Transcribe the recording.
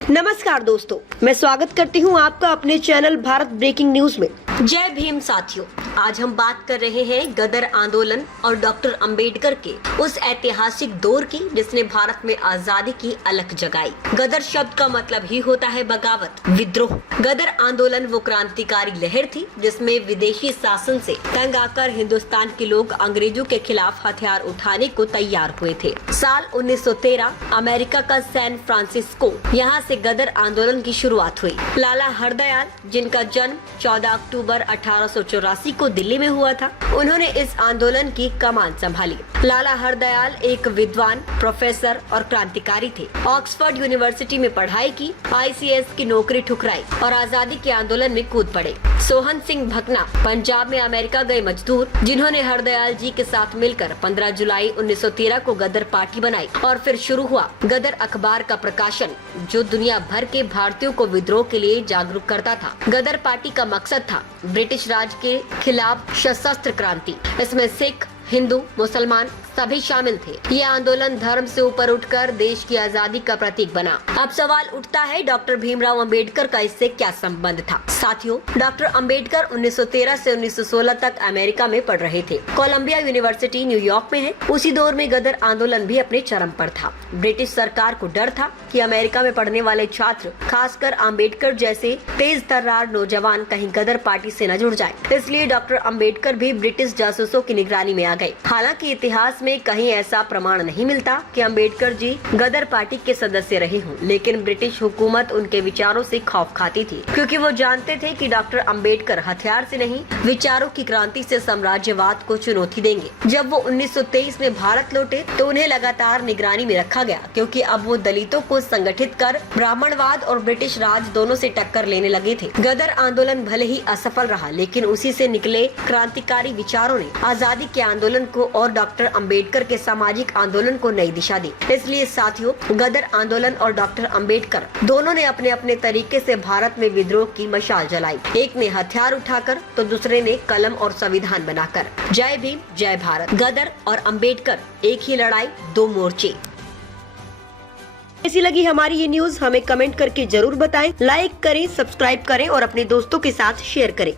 नमस्कार दोस्तों, मैं स्वागत करती हूं आपका अपने चैनल भारत ब्रेकिंग न्यूज में। जय भीम साथियों, आज हम बात कर रहे हैं गदर आंदोलन और डॉक्टर अंबेडकर के उस ऐतिहासिक दौर की जिसने भारत में आजादी की अलख जगाई। गदर शब्द का मतलब ही होता है बगावत, विद्रोह। गदर आंदोलन वो क्रांतिकारी लहर थी जिसमें विदेशी शासन से तंग आकर हिंदुस्तान के लोग अंग्रेजों के खिलाफ हथियार उठाने को तैयार हुए थे। साल 1913 अमेरिका का सैन फ्रांसिस्को, यहाँ से गदर आंदोलन की शुरुआत हुई। लाला हरदयाल, जिनका जन्म 14 अक्टूबर 1884 को दिल्ली में हुआ था, उन्होंने इस आंदोलन की कमान संभाली। लाला हरदयाल एक विद्वान, प्रोफेसर और क्रांतिकारी थे। ऑक्सफोर्ड यूनिवर्सिटी में पढ़ाई की, ICS की नौकरी ठुकराई और आजादी के आंदोलन में कूद पड़े। सोहन सिंह भकना पंजाब में अमेरिका गए मजदूर, जिन्होंने हरदयाल जी के साथ मिलकर 15 जुलाई 1913 को गदर पार्टी बनाई और फिर शुरू हुआ गदर अखबार का प्रकाशन, जो दुनिया भर के भारतीयों को विद्रोह के लिए जागरूक करता था। गदर पार्टी का मकसद था ब्रिटिश राज के खिलाफ सशस्त्र क्रांति। इसमें सिख, हिंदू, मुसलमान सभी शामिल थे। ये आंदोलन धर्म से ऊपर उठकर देश की आजादी का प्रतीक बना। अब सवाल उठता है, डॉक्टर भीमराव अंबेडकर का इससे क्या संबंध था? साथियों, डॉक्टर अंबेडकर 1913 से 1916 तक अमेरिका में पढ़ रहे थे। कोलंबिया यूनिवर्सिटी न्यूयॉर्क में है। उसी दौर में गदर आंदोलन भी अपने चरम पर था। ब्रिटिश सरकार को डर था कि अमेरिका में पढ़ने वाले छात्र, खासकर अंबेडकर जैसे तेज तर्रार नौजवान, कहीं गदर पार्टी से न जुड़ जाए। इसलिए डॉक्टर अंबेडकर भी ब्रिटिश जासूसों की निगरानी में आ गए। हालांकि इतिहास में कहीं ऐसा प्रमाण नहीं मिलता कि अंबेडकर जी गदर पार्टी के सदस्य रहे हों, लेकिन ब्रिटिश हुकूमत उनके विचारों से खौफ खाती थी, क्योंकि वो जानते थे कि डॉक्टर अंबेडकर हथियार से नहीं, विचारों की क्रांति से साम्राज्यवाद को चुनौती देंगे। जब वो 1923 में भारत लौटे तो उन्हें लगातार निगरानी में रखा गया, क्योंकि अब वो दलितों को संगठित कर ब्राह्मणवाद और ब्रिटिश राज दोनों से टक्कर लेने लगे थे। गदर आंदोलन भले ही असफल रहा, लेकिन उसी से निकले क्रांतिकारी विचारों ने आजादी के आंदोलन को और डॉक्टर अंबेडकर के सामाजिक आंदोलन को नई दिशा दी। इसलिए साथियों, गदर आंदोलन और डॉक्टर अंबेडकर दोनों ने अपने अपने तरीके से भारत में विद्रोह की मशाल जलाई। एक ने हथियार उठाकर तो दूसरे ने कलम और संविधान बनाकर। जय भीम, जय भारत। गदर और अंबेडकर, एक ही लड़ाई, दो मोर्चे। कैसी लगी हमारी ये न्यूज? हमें कमेंट करके जरूर बताएं। लाइक करें, सब्सक्राइब करें और अपने दोस्तों के साथ शेयर करें।